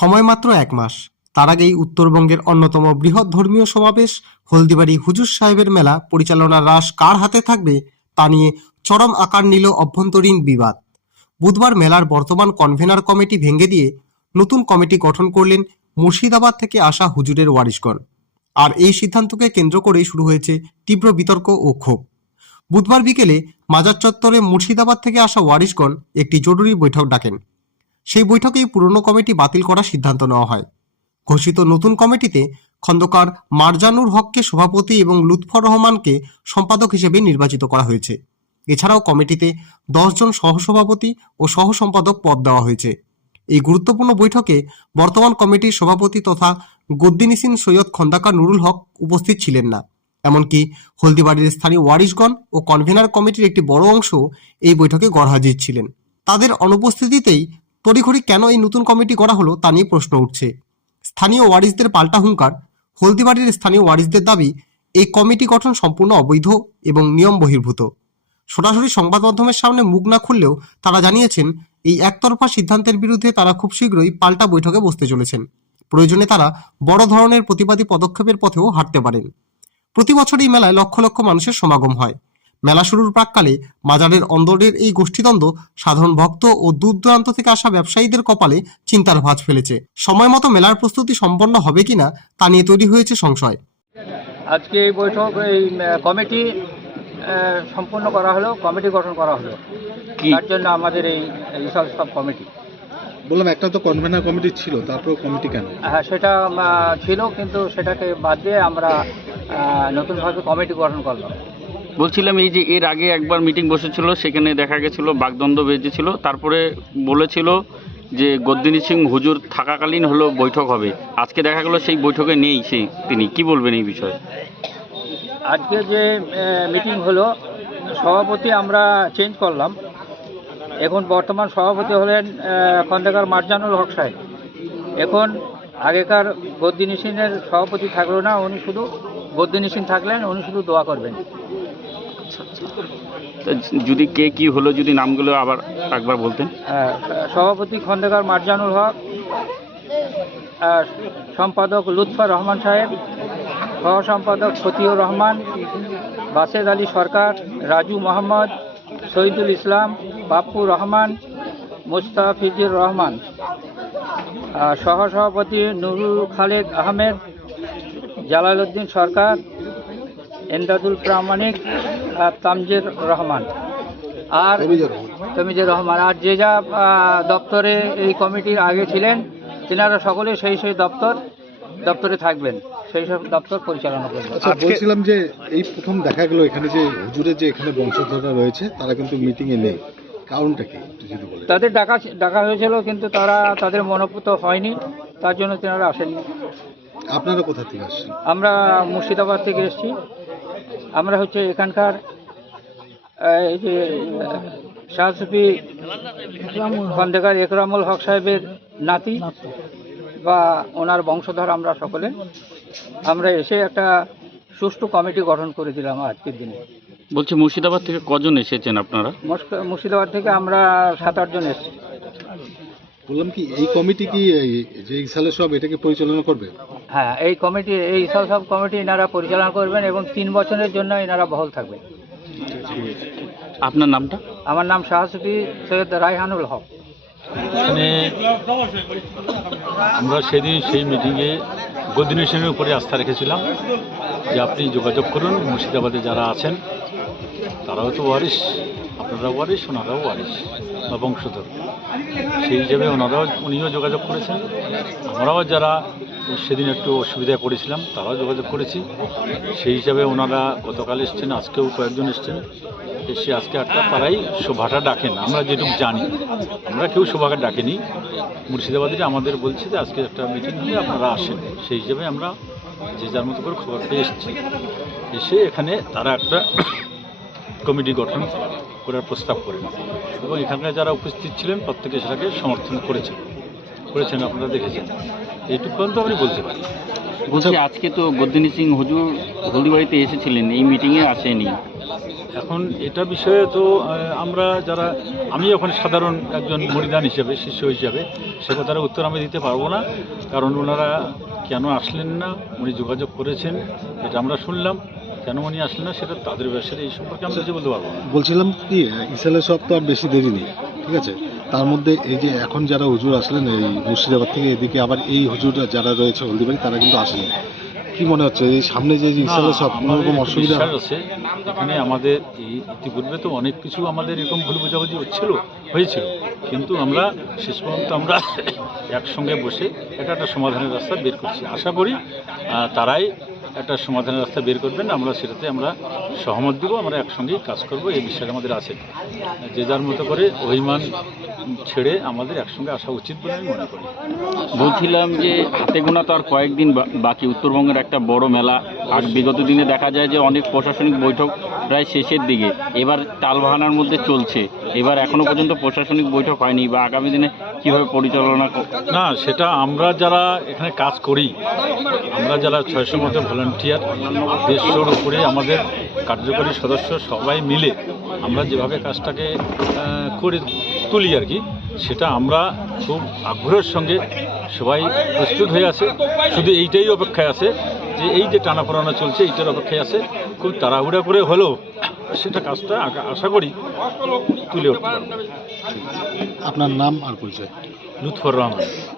সময় মাত্র ১ মাস। তার আগেই উত্তরবঙ্গের অন্যতম বৃহৎ ধর্মীয় সমাবেশ হলদিবাড়ি হুজুর সাহেবের মেলা পরিচালনার রাশ কার হাতে থাকবে তা নিয়ে চরম আকার নিল অভ্যন্তরীণ বিবাদ। বুধবার মেলার বর্তমান কনভেনার কমিটি ভেঙে দিয়ে নতুন কমিটি গঠন করলেন মুর্শিদাবাদ থেকে আসা হুজুরের ওয়ারিশগণ। আর এই সিদ্ধান্তকে কেন্দ্র করেই শুরু হয়েছে তীব্র বিতর্ক ও ক্ষোভ। বুধবার বিকেলে মাজার চত্বরে মুর্শিদাবাদ থেকে আসা ওয়ারিশগণ একটি জরুরি বৈঠক ডাকেন। সেই বৈঠকেই পুরনো কমিটি বাতিল করার সিদ্ধান্ত নেওয়া হয়। ঘোষিত নতুন কমিটিতে খন্দকার মারজানুর হককে সভাপতি এবং লুৎফর রহমানকে সম্পাদক হিসেবে নির্বাচিত করা হয়েছে। এছাড়াও কমিটিতে 10 জন সহসভাপতি ও সহ সম্পাদক পদ দেওয়া হয়েছে। এই গুরুত্বপূর্ণ বৈঠকে বর্তমান কমিটির সভাপতি তথা গদ্দিনিসিন সৈয়দ খন্দকার নুরুল হক উপস্থিত ছিলেন না। এমনকি হলদিবাড়ির স্থানীয় ওয়ারিশগণ ও কনভেনার কমিটির একটি বড় অংশ এই বৈঠকে গরহাজির ছিলেন। তাদের অনুপস্থিতিতেই তড়িঘড়ি কেন এই নতুন কমিটি করা হলো তা নিয়ে প্রশ্ন উঠছে। স্থানীয় ওয়ারিশদের পাল্টা হুঙ্কার। হলদিবাড়ির স্থানীয় ওয়ারিশদের দাবি, এই কমিটি গঠন সম্পূর্ণ অবৈধ এবং নিয়ম বহির্ভূত। সরাসরি সংবাদ মাধ্যমের সামনে মুখ না খুললেও তারা জানিয়েছেন, এই একতরফা সিদ্ধান্তের বিরুদ্ধে তারা খুব শীঘ্রই পাল্টা বৈঠকে বসতে চলেছেন। প্রয়োজনে তারা বড় ধরনের প্রতিবাদী পদক্ষেপের পথেও হাঁটতে পারেন। প্রতি বছর এই মেলায় লক্ষ লক্ষ মানুষের সমাগম হয়। মেলা শুরুর প্রাক্কালে মাজারের অন্দরের এই গোষ্ঠীদ্বন্দ্ব সাধারণ ভক্ত ও দূর দূরান্ত থেকে আসা ব্যবসায়ীদের কপালে চিন্তার ভাঁজ ফেলেছে। সময় মতো মেলার প্রস্তুতি সম্পন্ন হবে কিনা তা নিয়ে তৈরি হয়েছে সংশয়। আজকে এই বৈঠক কমিটি সম্পূর্ণ করা হলো, কমিটি গঠন করা হলো। তার জন্য আমাদের এই সব কমিটি। বললাম একটা তো কনভেনার কমিটি ছিল, তারপর কমিটি কেন? হ্যাঁ, সেটা ছিল, কিন্তু সেটাকে বাদ দিয়ে আমরা নতুনভাবে কমিটি গঠন করলাম। বলছিলাম, এই যে এর আগে একবার মিটিং বসেছিল, সেখানে দেখা গেছিল বাগদ্বন্দ্ব বেজেছিল, তারপরে বলেছিল যে গদ্দিনী সিং হুজুর থাকাকালীন হলো বৈঠক হবে। আজকে দেখা গেল সেই বৈঠকে নেই তিনি, কি বলবেন এই বিষয়ে? আজকে যে মিটিং হলো, সভাপতি আমরা চেঞ্জ করলাম। এখন বর্তমান সভাপতি হলেন খন্দকার মারজানুল হক সাহেব। এখন আগেকার গদ্দিনী সিংয়ের সভাপতি থাকলো না, উনি শুধু গদ্দিনী সিং থাকলেন, উনি শুধু দোয়া করবেন। যদি কে কি হলো, যদি নামগুলো আবার একবার বলতেন। সভাপতি খন্দকার মারজানুল হক, সম্পাদক লুৎফর রহমান সাহেব, সহ সম্পাদক ফতিউর রহমান, বাসেদ আলী সরকার, রাজু মোহাম্মদ, শহীদুল ইসলাম, বাপ্পু রহমান, মুস্তাফিজুর রহমান, সহসভাপতি নুরুল খালেদ আহমেদ, জালালউদ্দিন সরকার, এমদাদুল প্রামাণিক, তামজির রহমান আর তমিজুর রহমান। আর যে যা দপ্তরে এই কমিটির আগে ছিলেন, তেনারা সকলে সেই দপ্তরে থাকবেন, সেই সব দপ্তর পরিচালনা করবেন। আচ্ছা, বলছিলাম যে এই প্রথম দেখা গেল এখানে যে হুজুরের যে এখানে বংশধররা রয়েছে তারা কিন্তু মিটিংয়ে নেই, কারণটা কি যদি বলেন? তাদের ডাকা হয়েছিল, কিন্তু তাদের মনোপুত হয়নি, তার জন্য তেনারা আসেননি। আপনারা কোথা থেকে আসছেন? আমরা মুর্শিদাবাদ থেকে এসেছি। আমরা হচ্ছে এখানকার এই যে শাহ সুফি খন্দকার একরামুল হক সাহেবের নাতি বা ওনার বংশধর আমরা সকলে। আমরা এসে একটা সুষ্ঠু কমিটি গঠন করে দিলাম আজকের দিনে। বলছি, মুর্শিদাবাদ থেকে কজন এসেছেন আপনারা? মুর্শিদাবাদ থেকে আমরা 7-8 জন এসেছি। বললাম কি এই কমিটি কি যে ইসালে সব এটাকে পরিচালনা করবে? হ্যাঁ, এই কমিটি, এই সব কমিটি এনারা পরিচালনা করবেন এবং 3 বছরের জন্য এনারা বহাল থাকবেন। আপনার নামটা? আমার নাম শাহ সুফি সৈয়দ রায়হানুল হক। মানে আমরা সেদিন সেই মিটিংয়ে গদ্দিনী সিংয়ের উপরে আস্থা রেখেছিলাম যে আপনি যোগাযোগ করুন, মুর্শিদাবাদে যারা আছেন তারাও তো ওয়ারিশ, আপনারা ওয়ারিশ, ওনারাও ওয়ারিশ বা বংশধর। সেই হিসেবে উনিও যোগাযোগ করেছেন। আমরাও যারা সেদিন একটু অসুবিধায় পড়েছিলাম তারাও যোগাযোগ করেছি। সেই হিসাবে ওনারা গতকাল এসছেন, আজকেও কয়েকজন এসছেন। এসে আজকে একটা তারাই সভাটা ডাকেন, আমরা যেটুকু জানি। আমরা কেউ সভাটা ডাকেনি, মুর্শিদাবাদীরা আমাদের বলছে যে আজকে একটা মিটিং হবে, আপনারা আসেন। সেই হিসাবে আমরা যে যার মতো করে খবর পেয়ে এসেছি। এসে এখানে তারা একটা কমিটি গঠন করার প্রস্তাব করেন এবং এখানকার যারা উপস্থিত ছিলেন প্রত্যেকে সেটাকে সমর্থন করেছেন আপনারা দেখেছেন। এইটুকু পর্যন্ত আমি বলতে পারি। বলছি, আজকে তো গদ্দিনী সিং হুজুর হলদিবাড়িতে এসেছিলেন, এই মিটিংয়ে আসেনি, এখন এটা বিষয়ে তো আমরা যারা, আমি ওখানে সাধারণ একজন মরিদান হিসেবে, শিষ্য হিসেবে, সে কথার উত্তর আমি দিতে পারবো না, কারণ ওনারা কেন আসলেন না, উনি যোগাযোগ করেছেন এটা আমরা শুনলাম, কেন উনি আসলেন না সেটা তাদের ব্যাপারে, এই সম্পর্কে আমি কিছু বলতে পারবো না। বলছিলাম কি ইসালের সব তো আর বেশি দেরি নেই, ঠিক আছে, তার মধ্যে এই যে এখন যারা হুজুর আসলেন এই মুর্শিদাবাদ থেকে, এদিকে আবার এই হুজুর যারা রয়েছে হলদিবাড়ি, তারা কিন্তু আসেনি, কি মনে হচ্ছে এই সামনে যে ইসালের সব কোনো রকম আমাদের অসুবিধা? বিশ্বাস আছে এখানে আমাদের এই ইতিপূর্বে তো অনেক কিছু আমাদের এরকম ভুল বোঝাবুঝি হয়েছিল, কিন্তু আমরা শেষ পর্যন্ত আমরা একসঙ্গে বসে এটা একটা সমাধানের রাস্তা বের করছি। আশা করি তারাই একটা সমাধানের রাস্তা বের করবেন, আমরা সেটাতে আমরা সহমত দিব, আমরা একসঙ্গেই কাজ করব, এই বিশ্বাস আমাদের আছে। যে যার মতো করে অভিমান ছেড়ে আমাদের একসঙ্গে আসা উচিত বলে আমি মনে করি। বলছিলাম যে হাতে গোনা তো আর কয়েকদিন বাকি, উত্তরবঙ্গের একটা বড় মেলা, আর বিগত দিনে দেখা যায় যে অনেক প্রশাসনিক বৈঠক প্রায় শেষের দিকে, এবার টালবাহানার মধ্যে চলছে, এবার এখনো পর্যন্ত প্রশাসনিক বৈঠক হয়নি, বা আগামী দিনে কীভাবে পরিচালনা না, সেটা আমরা যারা এখানে কাজ করি, আমরা যারা 600 মতো ভলান্টিয়ার, 150-র উপরে আমাদের কার্যকরী সদস্য, সবাই মিলে আমরা যেভাবে কাজটাকে করে তুলি আর কি, সেটা আমরা খুব আগ্রহের সঙ্গে সবাই প্রস্তুত হয়ে আছে। শুধু এইটাই অপেক্ষায় আছে যে এই যে টানাপোড়ানো চলছে, এইটার অপেক্ষায় আছে, খুব তাড়াহুড়া করে হলেও সেটা কাজটা আশা করি তুলে উঠতে পারব। আপনার নাম আর পরিচয়? লুৎফর রহমান।